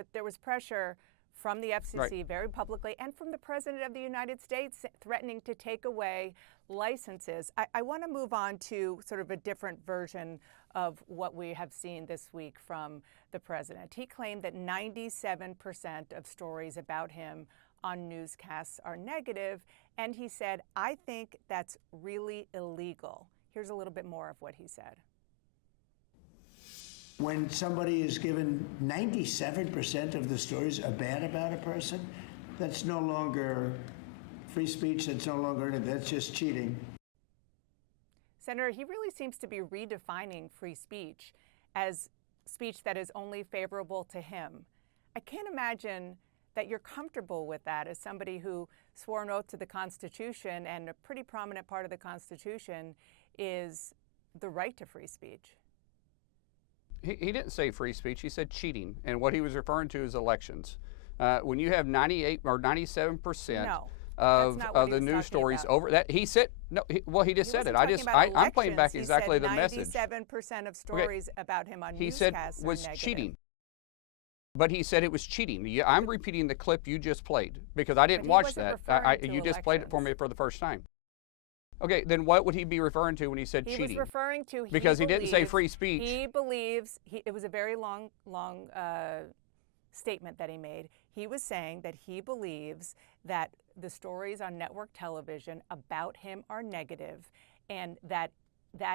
but there was pressure from the FCC very publicly and from the President of the United States threatening to take away licenses. I want to move on to sort of a different version of what we have seen this week from the President. He claimed that 97% of stories about him on newscasts are negative, and he said, "I think that's really illegal." Here's a little bit more of what he said. When somebody is given 97% of the stories are bad about a person, that's no longer free speech, that's no longer anything, that's just cheating. Senator, he really seems to be redefining free speech as speech that is only favorable to him. I can't imagine that you're comfortable with that as somebody who swore an oath to the Constitution, and a pretty prominent part of the Constitution is the right to free speech. He didn't say free speech, he said cheating, and what he was referring to is elections. When you have 98 or 97% of the news stories over that, he said, no, he just said it. I'm playing back exactly the message. 97% of stories about him on he newscasts said was are negative. cheating. But he said it was cheating. I'm repeating the clip you just played because I didn't watch that. You just played it for me for the first time. Okay, then what would he be referring to when he said cheating? He was referring to because he didn't say free speech. He believes it was a very long statement that he made. He was saying that he believes that the stories on network television about him are negative, and that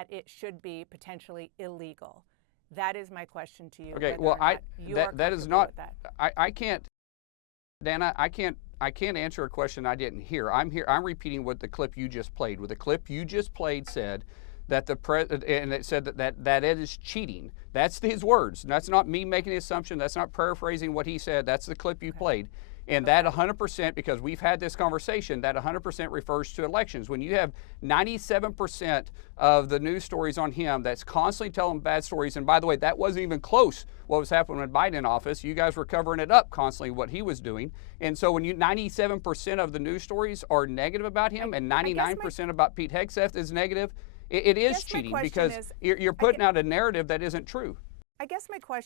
it should be potentially illegal. That is my question to you. Okay, well, that is not. I can't, Dana. I can't answer a question I didn't hear. I'm repeating what the clip you just played. What the clip you just played said that and it said that it is cheating. That's his words. That's not me making the assumption. That's not paraphrasing what he said. That's the clip you played. And that 100%, because we've had this conversation, that 100% refers to elections. When you have 97% of the news stories on him that's constantly telling bad stories, and by the way, that wasn't even close what was happening when Biden in office. You guys were covering it up constantly, what he was doing. And so when 97% of the news stories are negative about him and 99% about Pete Hegseth is negative, it is cheating because you're putting out a narrative that isn't true. I guess my question